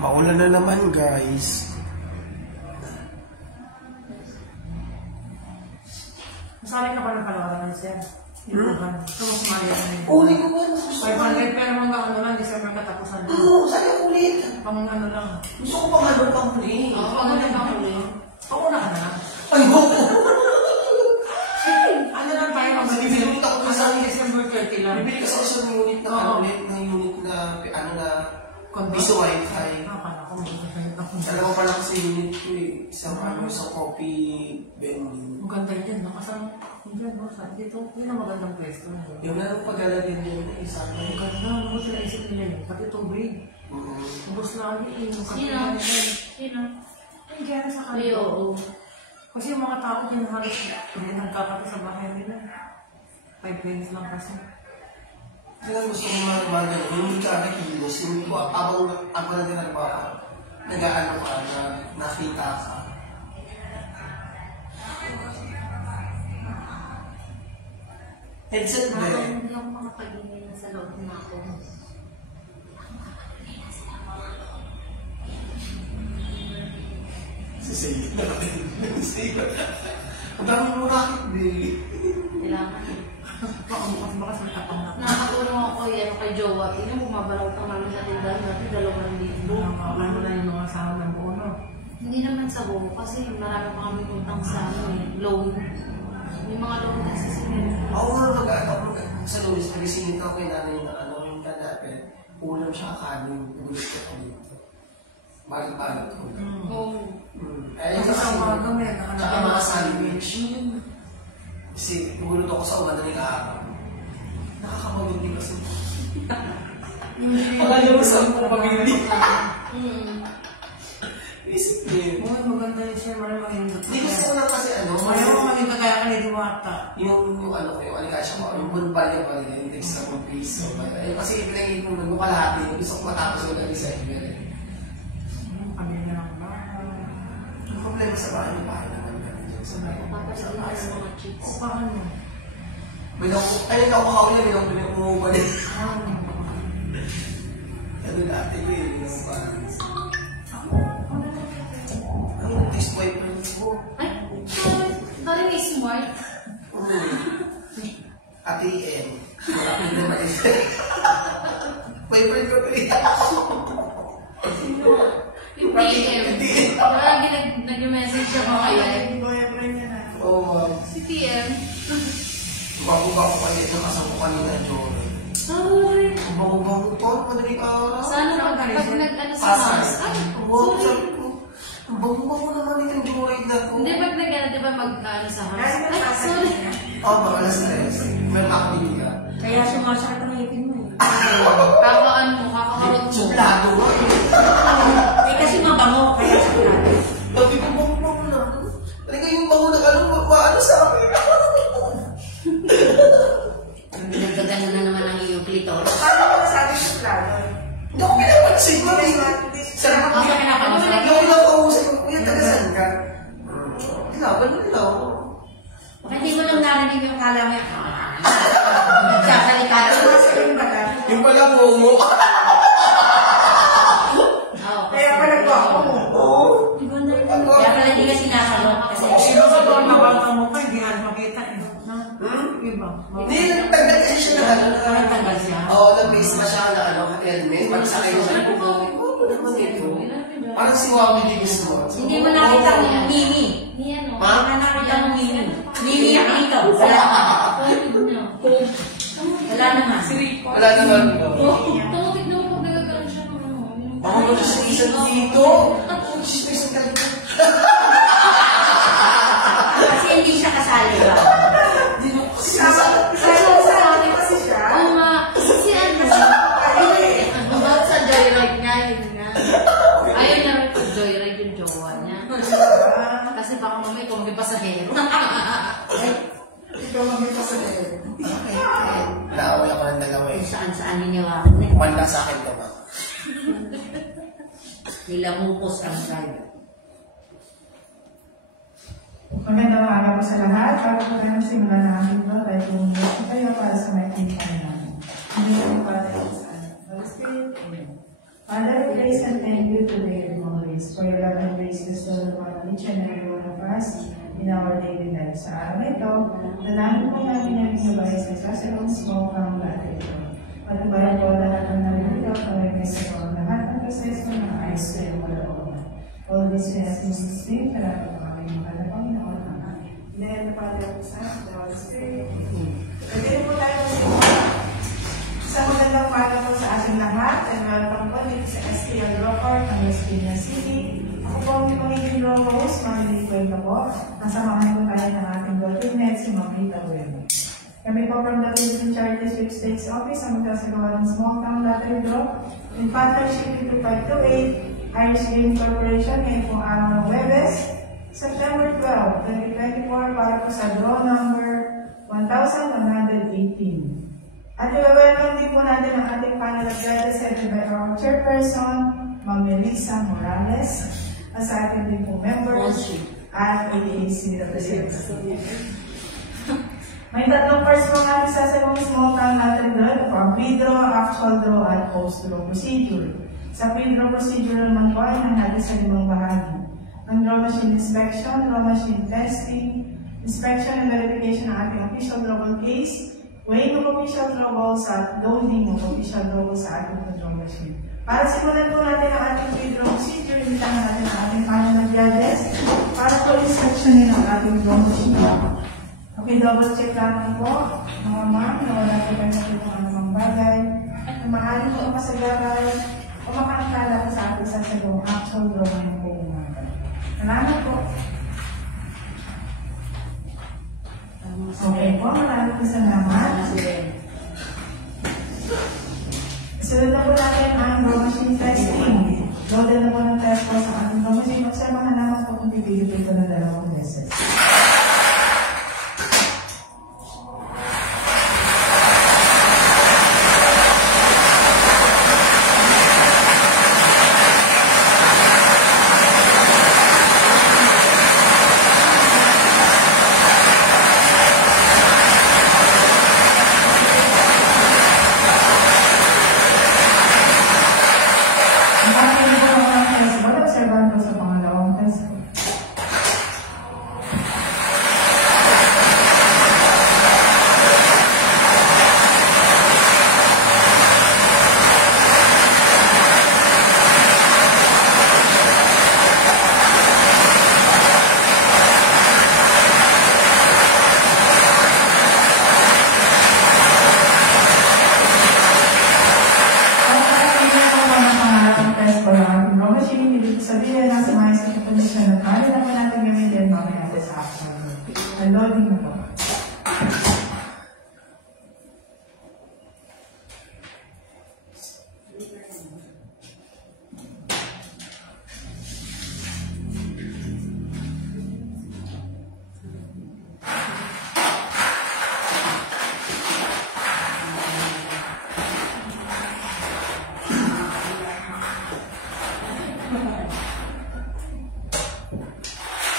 Maulan na naman, guys. Masali ka ba ng palawaran, sir? Hindi ko ba? Ito mo sumali ka na yun. Uli ko ba? 500 pero hanggang ano lang, December katapusan. Oo, saan yung ulit? Pang ano lang. Gusto ko pang ano pang huli. Oo, pang ano pang huli. Pauna ka na. Ay, ho! Ano lang tayo pang Bibili ako sa December 30 lang. Bibili kasi sa unit na ulit, na unit na, ano na, Viso Wi-Fi. Dalawa pa lang kasi unit ko eh. Isang coffee vending. Maganda yun, nakasama. Hindi, no? Dito, yun ang magandang pwesto. Yung lang pag-alalin yun eh, isa na. Maganda, ano sila isip nila yun? Pati tubig. Ubus lang yun. Sino? Ay, kaya sa kanila. Ay, oo. Kasi yung mga tao yung halos nagkakata sa bahay nila. 5 pennies lang kasi. Kasi lang gusto mo mga hindi ka nakikilos. Hindi ko, abang na din nag-aano ka, nakita ka. Headset ba eh? Hindi ako makapag-ingay na sa loob na ako. Sisayit na natin. Ang dami mo rakit, Billy. Kailangan. Bakas matapang na. Nakatulong ako kay Jowa. Ino, bumabalaw pa namin sa tindahan natin, 2,000. Ano na yung mga sahod ng buo, no? Hindi naman sa buo kasi marami pa kami utang sa loan. May mga loan kasi sila. Ako nga mag-ano sa Luis, nagisingin ako kay nanay na ano yung tanapin. Ulam siya kanin, nagulit ko dito. Bakit ko? Oo. Ayun Kasi sa umaga may Tsaka mga sandwich. Kasi nagulot ako sa umaga ni kahapon. Nakakapagod din kasi. Pag-alam mo sa pamilya. Isip niyo. Oo, maganda yun siya. Marami maging Hindi gusto ko lang kasi ano. Marami maging kagaya ka ni Diwata. Yung ano ko, yung alikasya ko, yung bunbalya pa rin, yung text na kong piso. Kasi pinagin ko nagmukalahati, gusto ko matapos ko na December. Kami na lang ba? Ang problema sa bahay naman namin. Tapos din sa mga chicks. O, paano? Ayun ako kakaulan, yung pinag-umuuban eh. Ano dati ko eh, yung parang. Ang ex-boyfriend ko. Ay, dali may smart. Ate N. Malapit na ma-isip. Boyfriend ko ito eh. Yung PM. Lagi nag-message siya mga live. Boyfriend niya na. Oo. Si PM. Bago-bago pa yun, nakasama ko kanina, Jory. Ay. Bago-bago pa, madaling araw. Sana pag nag-ano sa Pasay. house. Ay, Oo, sabi ko. Ang bago-bago naman itong Jory na to. hindi pag nag-ano, di ba mag-ano sa house? Ay, sorry. Oo, baka alas 3. May activity ka. Kaya sumasakit ang ngipin mo eh. Kakaano mo, kakakarot mo. Suplado mo eh. Eh kasi mabango, kaya suplado. Sabi ko, bago-bago na. Talaga yung bango na ano, maano sa akin. Nagkagano na naman ang iyong clitoris. Paano mo nasabi suplado? Hindi ako pinapansin mo eh. Sarap Hindi ka pinapansin. Hindi ako pinapansin ko. Kuya, tagasan ka. Laban mo lang. Hindi mo nang narinig yung kala mo. Nagsasalita na. Yung pala mo. Kaya pala po ako. Oo. Di ba na? Kaya pala hindi ka sinasalot. Kasi Sino sa doon na bata mo pa, hindi ka makita eh. Iba. Hindi, nagtanggal kasi siya na ano. Nagtanggal siya? Oo, nag-base na siya na ano, helmet. Magsakay mo siya. Parang si Wabi din gusto mo. hindi mo nakita ang mimi. Yan o. Ha? Hindi mo nakita ang mimi. Mimi yung dito. Wala ka. Wala naman. Wala naman. Tumutik na mo pag nagkakaroon siya ng ano. Baka mo siya sa isang dito. Isang ka dito. Kasi hindi siya kasali ba? Hindi mo kasi sinasabi. Sabi kasi siya. Oo nga. Si ano siya? About sa joyride niya, yun nga. Ayaw niya rin yung joyride yung jowa niya. Kasi baka mamay kung may pasahero. Ikaw ang may pasahero. Naawala ko ng dalawa eh. Saan-saan niniwakan eh. Wala sa akin to ba? Nilamupos ang driver. Magandang araw po sa lahat. Bago po tayo simulan na aking vlog, ay pumunta tayo para sa may tinta namin. Hindi po para tayo sa Holy Spirit. Amen. Father, we praise and thank you today and always for your love and grace bestowed upon each and every one of us in our daily life. Sa araw na ito, nalaman po namin ang inyong sa sasalong smoke ang lahat ito. Patubayan po lahat ng nalilito, kaway sa po lahat ng proseso ng ayos sa iyong kalooban. All this we ask in Jesus' name, salamat po kami ng Panginoon. Amen. Then, the Father, the Son, the Holy Spirit. Pwede po tayo sa magandang umaga po sa ating lahat, and welcome po dito sa STL Rocker ng West Virginia City. Ako po ang pamilya Rose, Mamili Kwento po. Nasamahan po tayo ng ating Godwin si Mamita Bueno. Kami po from the Philippine Charities Sweepstakes Office ang magkasagawa ng Small Town Lottery Draw in partnership with 2528 Irish Game Corporation ngayon pong araw ng Webes, September 12, 2024 para po sa draw number 1118. At i-welcome din po natin ang ating panel of judges headed by our chairperson, Ma'am Melissa Morales, as ating din po members at AAC representatives. May tatlong first po nga isasagawang small town natin doon for pre-draw, actual draw, at post-draw procedure. Sa pre-draw procedure naman po ay nangyari sa 5 bahagi. Ang draw machine inspection, draw machine testing, inspection and verification ng ating official drawable case, weighing of official draw balls at loading of official draw balls sa ating draw machine. Para simulan po natin ang ating pre-draw procedure, invitahan natin ang ating panel of judges para po inspectionin ang ating draw machine. Okay, double check natin po, mga ma'am, na wala po kayo nakitang anumang bagay, na maaari po makasagaran o makakakala po sa ating sasagawang actual drawing po umaga. Salamat po. Okay po, maraming po salamat. Sunod na po natin ang draw machine testing. Loaded na po ng test po sa ating draw machine. Observahan naman po kung pipili po ng 2 beses.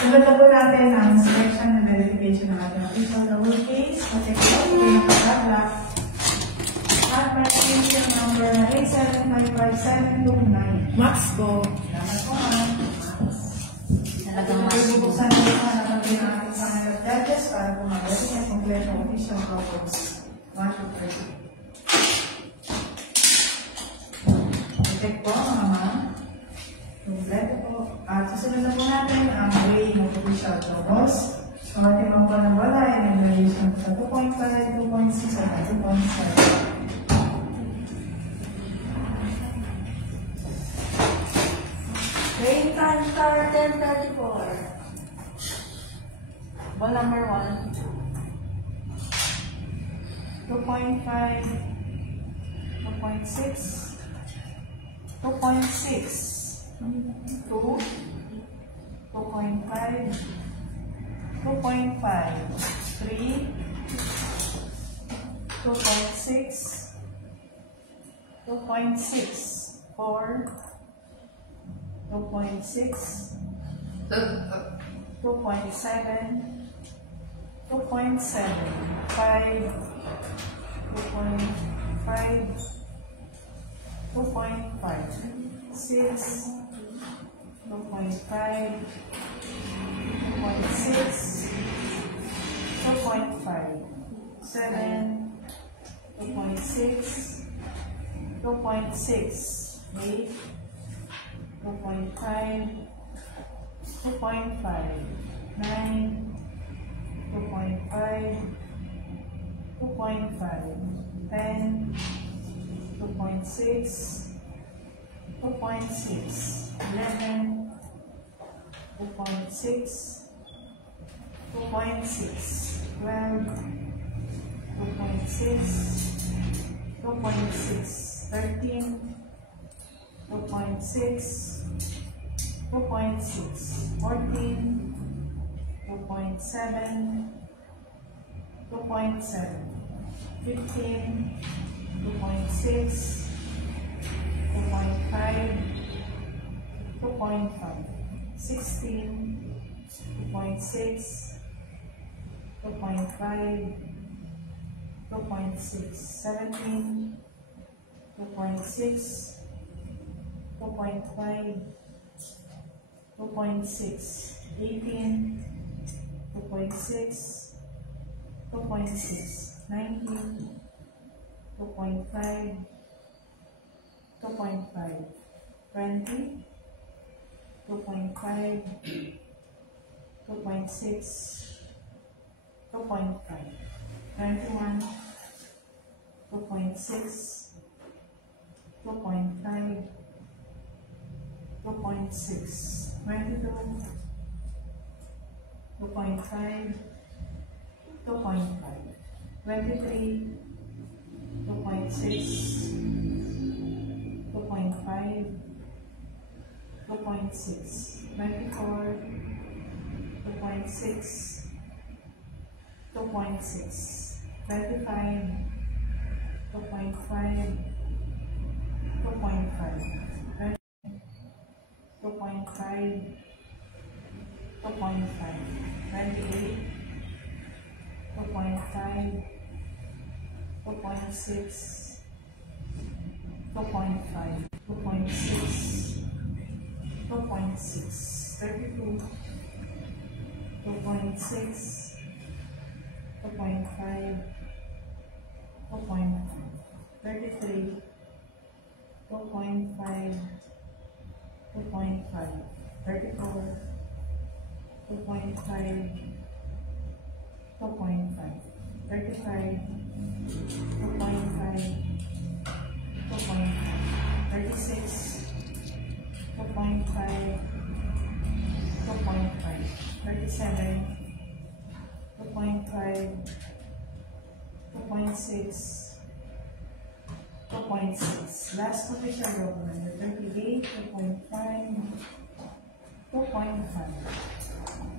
Sunod na po natin ang inspection and verification ng ating official drawable case. Check po ito yung nakakabla. At verification number na 8755-729. Max po. Salamat po, ma'am. Talagang mas. Bubuksan na po na natin ang ating panel of judges para po mag-ready ang complete official drawable. March of 30. Check po, mga ma'am. Kompleto po. At susunod na po natin ang weighing of official draw balls. So, ating mga po na wala ay nag-variation sa 2.5, 2.6 at 2.7. Weighing time star 1034. Ball number 1. 2.5, 2.6, 2.6. 2, 2.5, 2.5, 3, 2.6, 2.6, 4, 2.6, 2.7, 2.7, 5, 2.5, 2.6, 2.5, 6, 2.5, 2.6, 2.5, 7, 2.6, 2.6, 8, 2.5, 2.5, 9, 2.5, 2.5, 10, 2.6, 2.6, 11, 2.6, 2.6, 12, 2.6, 2.6, 13, 2.6, 2.6, 14, 2.7, 2.7, 15, 2.6, 2.5, 2.5, 16, 2.6, 2.5, 2.6, 17, 2.6, 2.5, 2.6, 18, 2.6, 2.6, 19, 2.5, 2.5, 20, 2.5, 2.6, 2.5, 21, 2.6, 2.5, 2.6, 22, 2.5, 2.5, 23, 2.6, 2.5, 2.6, 24, 2.6, 2.6, 25, 2.5, 2.5, 2.5, 2.5, 28, 2.5, 2.6, 2.5, 2.6, 2.6, 32, 2.6, 2.5, 2.5, 33, 2.5, 2.5, 34, 2.5, 2.5, 35, 2.5, 2.5, 36, 2.5, 2.5, 37, 2.5, 2.6, 2.6. Last official document, 38, 2.5, 2.5.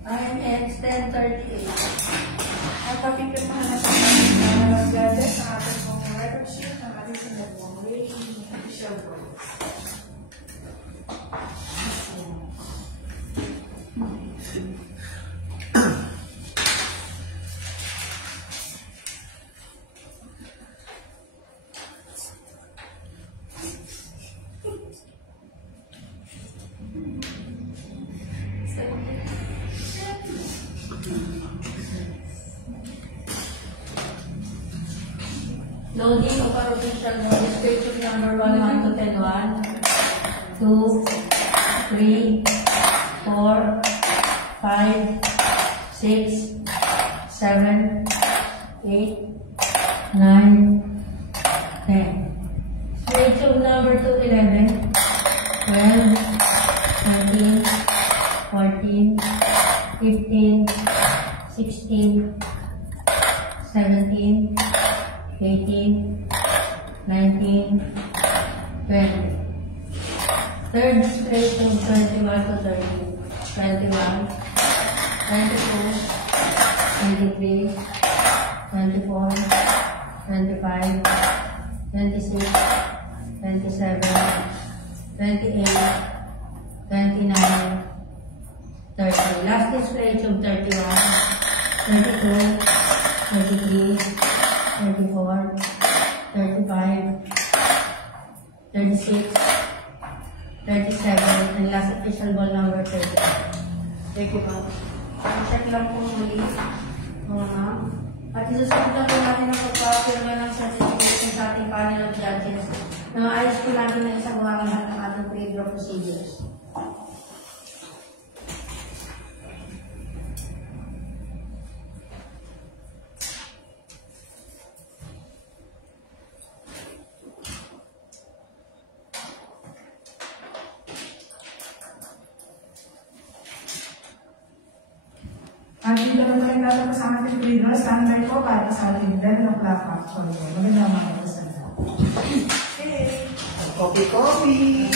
IMX 1038. At papipirmahan na sa judges ang ating pong record sheet ng ating sinagawang rating official voice. Loading of our official notice, page number 1 to 10, 1, 2, 3, 4, 5, 6, 7, 8, 9, 10. Page number 2, 11, 12, 13, 14, 15, 16, 17, 18, 19, 20. Third straight from 21 to 30, 21, 22, 23, 24, 25, 26, 27, 28, 29, 30. Last straight from 31, 32, 33, 34, 35, 36, 37 and last official ball number 30. Thank you, ma'am. Check lang po muli, mga ma'am. At isusunod na po natin ang pagpapirma ng certification sa ating panel of judges na maayos po natin na isang lahat ng ating pre-draw procedures. At dito na tayo natin sa ating pre-draw. Standby po para sa ating 10 o'clock actual po. Magandang mga kasama. Okay. Coffee!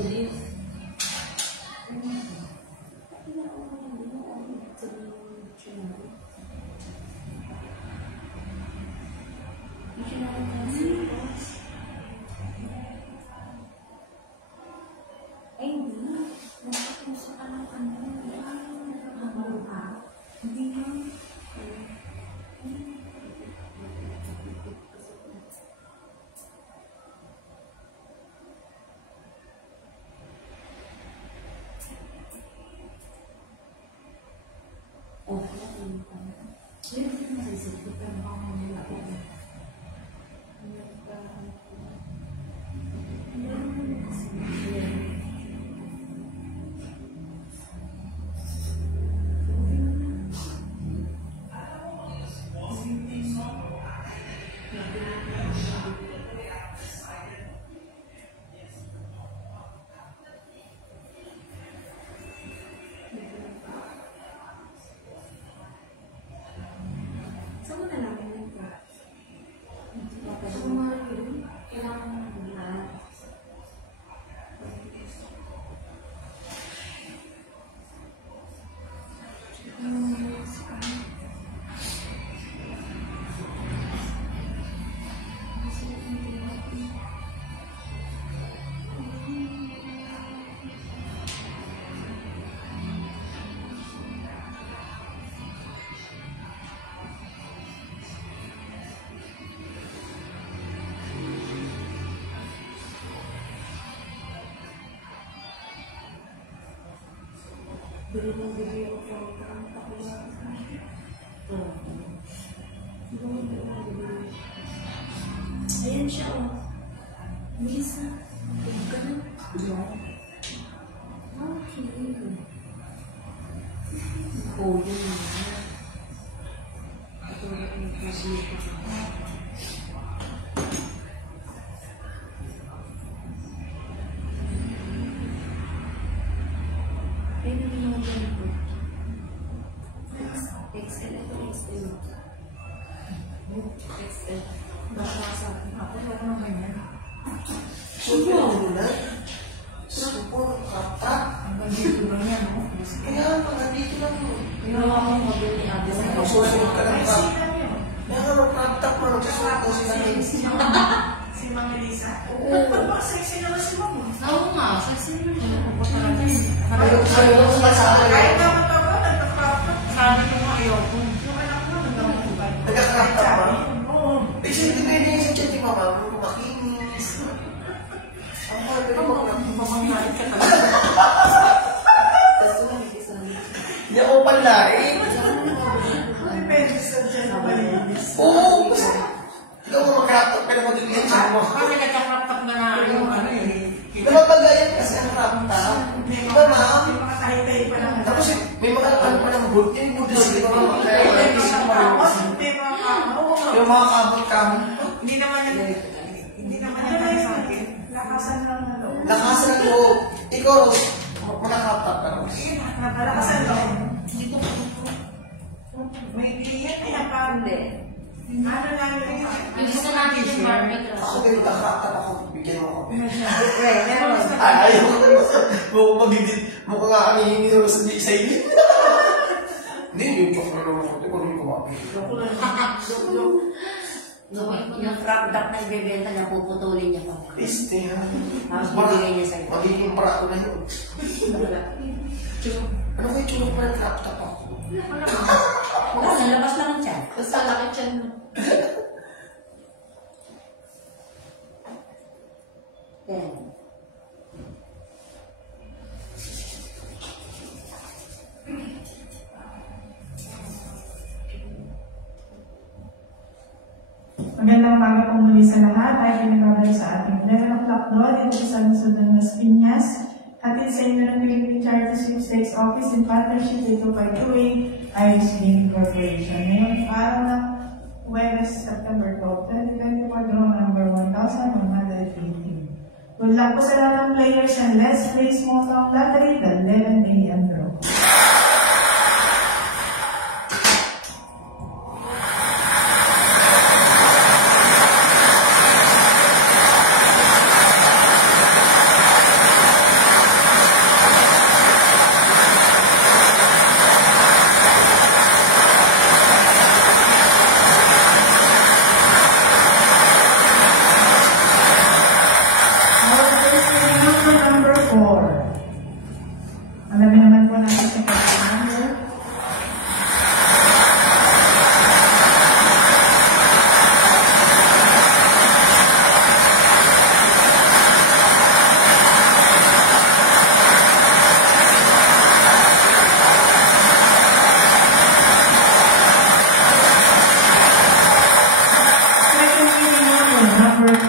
Sulit. Ayan siya, oh. Lisa. Ganun. Okay. Oh, yun. Ito yung klaseng XL ito, XL. XL. Baka sa akin. Ako, wala nang ganyan. Super na. Super kata. Hanggang dito lang yan, no? Kaya mga dito lang yun. Ginawa ko mabili ni Ate sa Susunod ka lang Ay, ka. sila yun. Kaya nga mag-tap mo. Susunod ka sila yun. Si Mang Elisa. Oo. Sexy naman si Mang. Oo nga, sexy naman siya. Ayaw ko sa akin. Kahit naman ako, nagkakapit. Sabi ko nga ayoko. Yung anak mo, nagkakapit. Nagkakrap-tap ba? Oo. Eh, sino depende niya sa chat ni mama? Makinis. Ang mahal ka naman na. Mamangyarit ka talaga. Kasi lang, hindi sa Hindi ako panlain. Depende sa dyan na malinis. Oo. Ikaw mo mag-crop-top ka na magiging chat mo. Kami nagka-crop-top na yung ano eh. Napapagayan kasi ang crop-top. Diba ma'am? Yung mga kahit-kahit pa naman. Tapos may mga ano pa ng boot. Yung boot na sila mga yung mga kamot-kamot. Hindi naman yan sa akin. Lakasan lang na loob. Lakasan ng loob. Ikaw, Rose, mag-crop-top ka, Rose. Lakasan loob. May iyan ay napande. Ano lang yun? Yung gusto natin yung Barbie Ako crush. din, mag-crop-top ako. Bigyan mo ako. Meron. Ayaw ko. Mukhang magiging, mukhang nga kami hindi naman sa iyo. Hindi, yung joke na naman ako. Ito ko rin kumapit. Yung frog duck na ibibenta niya, puputulin niya pa. Piste, ha? Tapos bibigay niya sa'yo. Magiging parato na yun. Ano kayo tulog pa ng crop-top ako? Oo, nalabas lang siya. Basta laki tiyan mo. Yan. Magandang umaga po muli sa lahat. Ay pinababalik sa ating 11 o'clock doon dito sa Luzon, Las Piñas. Hatid sa inyo ng Philippine Charity Sweepstakes Office in partnership with 252A Irish League Corporation. Ngayon, araw ng Huwebes, September 12, 2024, draw number 1,118. Good luck po sa lahat ng players and let's play small round lottery, the 11 a.m. draw.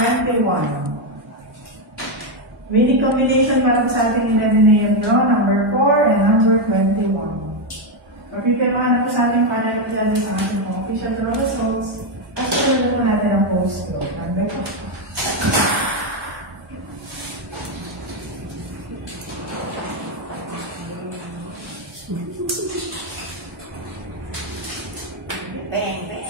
21. Winning combination para sa ating 11 a.m. draw, number 4 and number 21. Pagpipirmahan na po sa ating panel dyan sa ating official draw results. At sunod po natin ang post draw. Number 4. Bang, bang.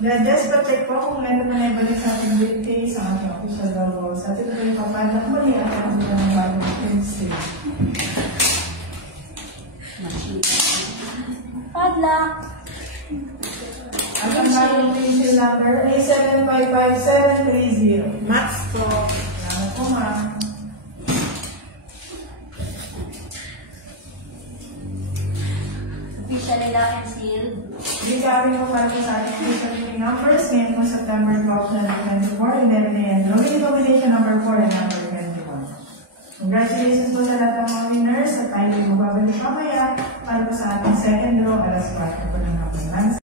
Just pa-check po kung meron na naibalik sa ating birthday sa ating official logo. Sa ating ito yung papadlak muli at ang mga ng bagong Wednesday. Padlock! At ang bagong pencil number ay 755730. Max po. Salamat po, ma'am. Officially lock and sealed. Regarding po para sa ating official meeting numbers, ngayon po September 12, 2024, 11 a.m. Winning combination number 4 and number 21. Congratulations po sa lahat ng mga winners at tayo po babalik mamaya para po sa ating second draw alas 4.